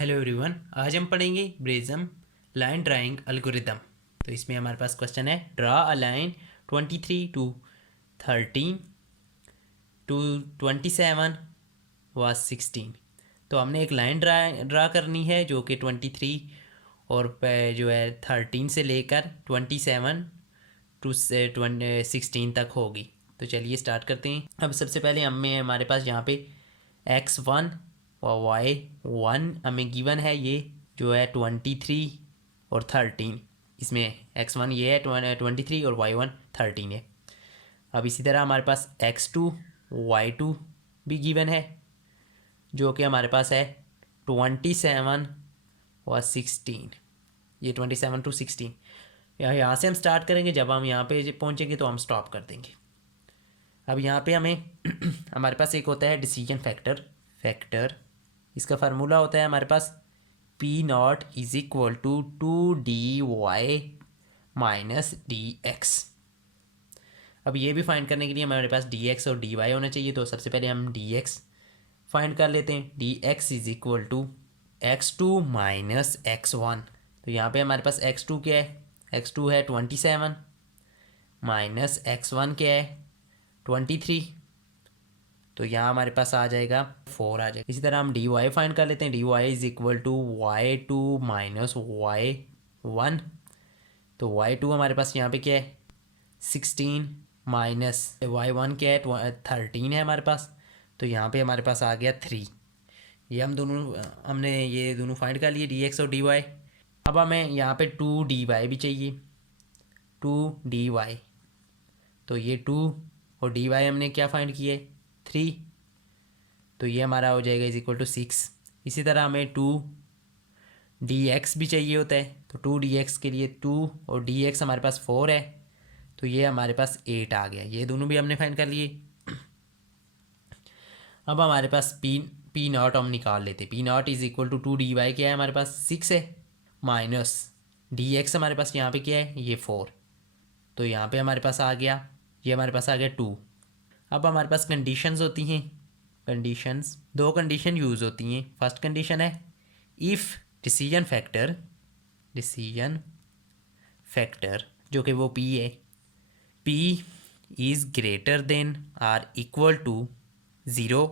Hello everyone, आज हम पढ़ेंगे ब्रेजम लाइन ड्राइंग एल्गोरिदम। तो इसमें हमारे पास क्वेश्चन है draw a line 23 to 13 to 27 व 16। तो हमने एक लाइन ड्रा करनी है जो कि 23 और जो है 13 से लेकर 27 टू 16 तक होगी। तो चलिए स्टार्ट करते हैं। अब सबसे पहले हमारे पास यहाँ पे x1 और y1 हमें गिवन है, ये जो है 23 और 13। इसमें x1 ये है 23 और y1 13 है। अब इसी तरह हमारे पास x2 y2 भी गिवन है जो कि हमारे पास है 27 और 16। ये 27 टू 16 यहाँ से हम स्टार्ट करेंगे। जब हम यहाँ पे पहुँचेंगे तो हम स्टॉप कर देंगे। अब यहाँ पे हमें हमारे पास एक होता है डिसीजन फैक्टर। इसका फार्मूला होता है हमारे पास P0 is equal to 2dy minus dx। अब ये भी फाइंड करने के लिए हमारे पास dx और dy होना चाहिए। तो सबसे पहले हम dx फाइंड कर लेते हैं। dx is equal to x2 minus x1। तो यहाँ पे हमारे पास x2 क्या है? x2 है 27 माइनस x1 क्या है 23। तो यहाँ हमारे पास आ जाएगा 4 आ जाएगा। इसी तरह हम dy फाइंड कर लेते हैं। dy is equal to y2 minus y1। तो y2 हमारे पास यहाँ पे क्या है 16 माइनस y1 क्या है 13 है हमारे पास। तो यहाँ पे हमारे पास आ गया 3। ये हमने ये दोनों फाइंड कर लिए dx और dy। अब हमें यहाँ पे 2dy भी चाहिए, 2dy। तो ये 2 और dy हमने क्या फाइंड किया है 3। तो ये हमारा हो जाएगा इज इक्वल टू 6। इसी तरह हमें 2dx भी चाहिए होता है। तो 2dx के लिए 2 और dx हमारे पास 4 है। तो ये हमारे पास 8 आ गया। ये दोनों भी हमने फाइंड कर लिए। अब हमारे पास पी नॉट हम निकाल लेते। P0 is equal to 2dy क्या है हमारे पास 6 है माइनस dx हमारे पास यहाँ पे क्या है ये 4। तो यहाँ पे हमारे पास आ गया, ये हमारे पास आ गया 2। अब हमारे पास कंडीशंस होती हैं। कंडीशंस, दो कंडीशन यूज़ होती हैं। फर्स्ट कंडीशन है इफ़ डिसीजन फैक्टर जो कि वो p है, p is greater than or equal to 0,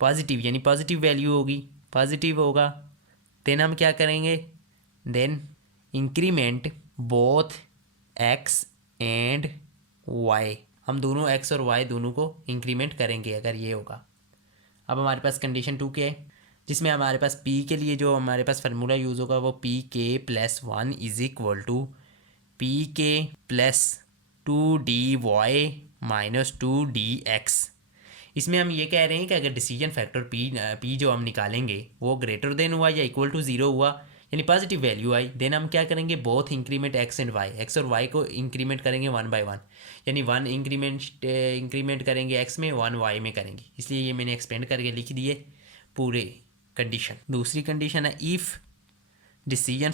positive यानी पॉजिटिव वैल्यू होगी, पॉजिटिव होगा। देन हम क्या करेंगे, then increment both x and y। हम दोनों x और y दोनों को इंक्रीमेंट करेंगे अगर ये होगा। अब हमारे पास कंडीशन 2 क्या है, जिसमें हमारे पास p के लिए जो हमारे पास फार्मूला यूज़ होगा वो pk+1 is equal to pk plus 2dy minus 2dx। इसमें हम ये कह रहे हैं कि अगर डिसीजन फैक्टर p जो हम निकालेंगे वो ग्रेटर देन हुआ या इक्वल टू 0 हुआ यानी पॉजिटिव वैल्यू आई, देन हम क्या करेंगे both increment x and y, x और y को इंक्रीमेंट करेंगे 1 बाय 1। यानी 1 इंक्रीमेंट करेंगे x में, 1 y में करेंगे। इसलिए ये मैंने एक्सपेंड करके लिख दिए पूरे कंडीशन। दूसरी कंडीशन है इफ़ डिसीजन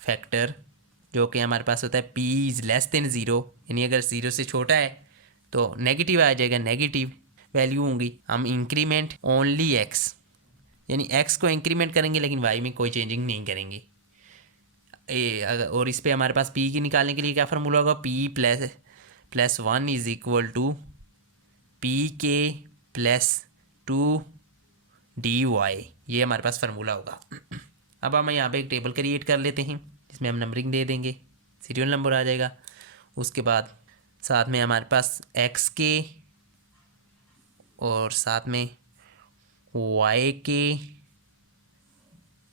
फैक्टर जो कि हमारे पास होता है p इज़ लेस देन 0, यानी अगर 0 से छोटा है तो नेगेटिव आ जाएगा, नेगेटिव वैल्यू होंगी। हम इंक्रीमेंट ओनली x यानी x को इंक्रीमेंट करेंगे लेकिन y में कोई चेंजिंग नहीं करेंगे। और इस पर हमारे पास p की निकालने के लिए क्या फार्मूला होगा, p+1 is equal to pk plus 2dy। ये हमारे पास फार्मूला होगा। अब हम यहाँ पे एक टेबल क्रिएट कर लेते हैं जिसमें हम नंबरिंग दे देंगे, सीरियल नंबर आ जाएगा। उसके बाद साथ में हमारे पास x के और साथ में y के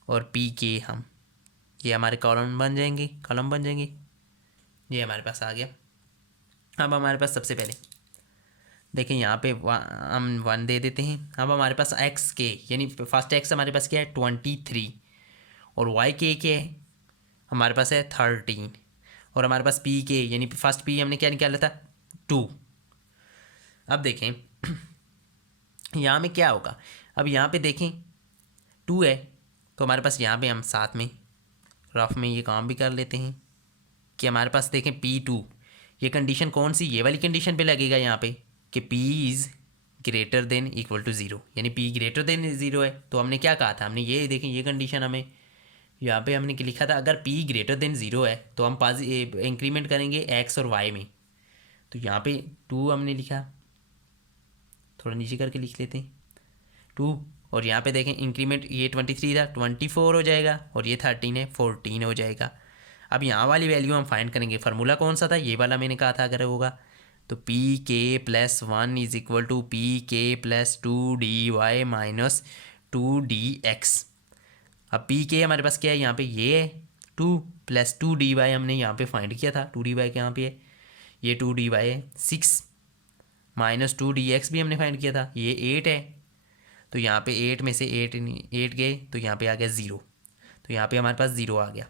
और p के, हम ये हमारे कॉलम बन जाएंगे। ये हमारे पास आ गया। अब हमारे पास सबसे पहले देखें यहाँ पे हम 1 दे देते हैं। अब हमारे पास x के यानी फर्स्ट x हमारे पास क्या है 23 और y के क्या है हमारे पास है 13 और हमारे पास p के यानी फर्स्ट p हमने क्या निकाला था 2। अब देखें यहाँ में क्या होगा। अब यहाँ पे देखें 2 है तो हमारे पास यहाँ पे हम साथ में रफ में ये काम भी कर लेते हैं कि हमारे पास देखें P2, ये कंडीशन कौन सी, ये वाली कंडीशन पे लगेगा यहाँ पे कि P is greater than equal to zero, यानी पी ग्रेटर देन ज़ीरो है। तो हमने क्या कहा था, हमने ये देखें ये कंडीशन हमें यहाँ पे हमने लिखा था, अगर पी ग्रेटर देन ज़ीरो है तो हम इंक्रीमेंट करेंगे एक्स और वाई में। तो यहाँ पे 2 हमने लिखा, थोड़ा नीचे करके लिख लेते हैं 2, और यहाँ पे देखें इंक्रीमेंट ये 23 था 24 हो जाएगा, और ये 13 है 14 हो जाएगा। अब यहाँ वाली वैल्यू हम फाइंड करेंगे, फार्मूला कौन सा था, ये वाला मैंने कहा था अगर होगा तो P K plus 1 is equal to P K plus 2dy minus 2dx। अब पी के हमारे पास क्या है, यहाँ पे ये है 2 प्लस 2dy हमने यहाँ पे फाइंड किया था, 2dy के यहाँ पे है, ये 2dy है 6 माइनस 2dx भी हमने फाइंड किया था, ये 8 है। तो यहाँ पे 8 में से 8 गए तो यहाँ पे आ गया 0, तो यहाँ पे हमारे पास 0 आ गया।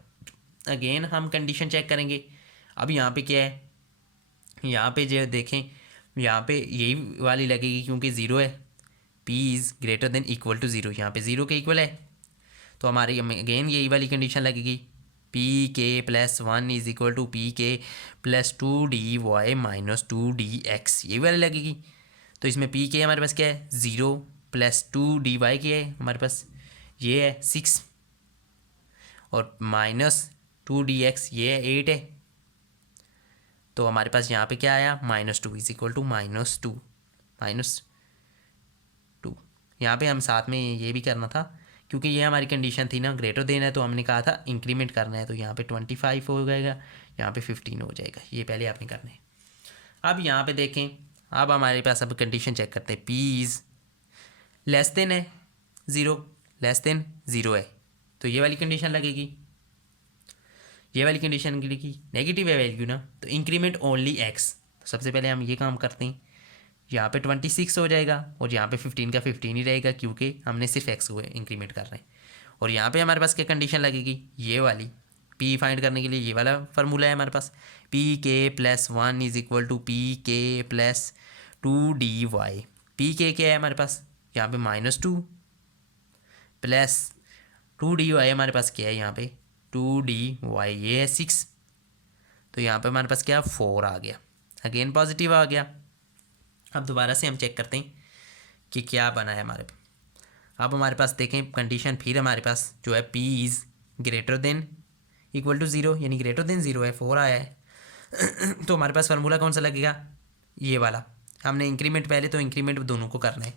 अगेन हम कंडीशन चेक करेंगे। अब यहाँ पे क्या है, यहाँ पे जो देखें यहाँ पे यही वाली लगेगी क्योंकि 0 है, p is greater than equal to 0, यहाँ पे 0 के इक्वल है, तो हमारी अगेन यही वाली कंडीशन लगेगी, P K plus 1 is equal to P K plus 2dy minus 2dx, यही वाली लगेगी। तो इसमें पी के हमारे पास क्या है 0 प्लस 2dy क्या है हमारे पास ये है 6, और माइनस 2dx ये है 8 है। तो हमारे पास यहाँ पे क्या आया -2 इज इक्वल टू -2 यहाँ पे हम साथ में ये भी करना था क्योंकि ये हमारी कंडीशन थी ना ग्रेटर देन है, तो हमने कहा था इंक्रीमेंट करना है, तो यहाँ पे 25 हो जाएगा, यहाँ पे 15 हो जाएगा, ये पहले आपने करना है। अब यहाँ पे देखें, अब हमारे पास अब कंडीशन चेक करते हैं, पी इज़ लेस देन है 0, लेस देन 0 है, तो ये वाली कंडीशन लगेगी, ये वाली कंडीशन की लिखी नेगेटिव है वैल्यू ना, तो इंक्रीमेंट ओनली एक्स। तो सबसे पहले हम ये काम करते हैं, यहाँ पे 26 हो जाएगा और यहाँ पे 15 का 15 ही रहेगा क्योंकि हमने सिर्फ एक्स को इंक्रीमेंट कर रहे हैं। और यहाँ पे हमारे पास क्या कंडीशन लगेगी, ये वाली पी फाइंड करने के लिए ये वाला फार्मूला है हमारे पास, P K plus 1 is equal to P K plus 2dy। P के क्या है हमारे पास यहाँ पे -2 प्लस 2dy हमारे पास क्या है यहाँ पे 2dy, ये है 6, तो यहाँ पे हमारे पास क्या 4 आ गया, अगेन पॉजिटिव आ गया। अब दोबारा से हम चेक करते हैं कि क्या बना है हमारे पास। अब हमारे पास देखें कंडीशन फिर हमारे पास जो है p is greater than equal to 0, यानी ग्रेटर देन 0 है, 4 आया है तो हमारे पास फार्मूला कौन सा लगेगा, ये वाला। हमने इंक्रीमेंट पहले तो इंक्रीमेंट दोनों को करना है,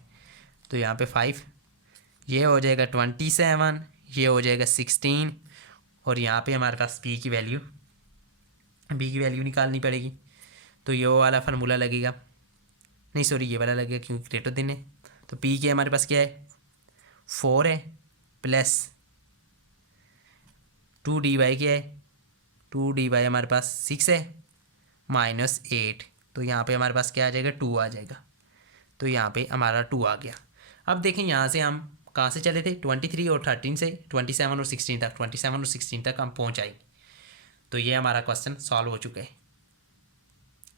तो यहाँ पे 5 ये हो जाएगा 27, ये हो जाएगा 16, और यहाँ पे हमारे पास b की वैल्यू निकालनी पड़ेगी, तो ये वाला फार्मूला लगेगा, नहीं सॉरी ये वाला लगेगा क्योंकि ग्रेटर देन है। तो p के हमारे पास क्या है 4 है प्लस 2dy क्या है 2dy हमारे पास 6 है माइनस 8, तो यहाँ पे हमारे पास क्या आ जाएगा 2 आ जाएगा, तो यहाँ पे हमारा 2 आ गया। अब देखें यहाँ से हम कहाँ से चले थे 23 और 13 से 27 और 16 तक, 27 और 16 तक हम पहुँच आए। तो ये हमारा क्वेश्चन सॉल्व हो चुका है।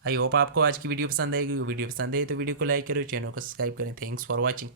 आई होप आपको आज की वीडियो पसंद आएगी। वीडियो पसंद है तो वीडियो को लाइक करो, चैनल को सब्सक्राइब करें। Thanks for watching.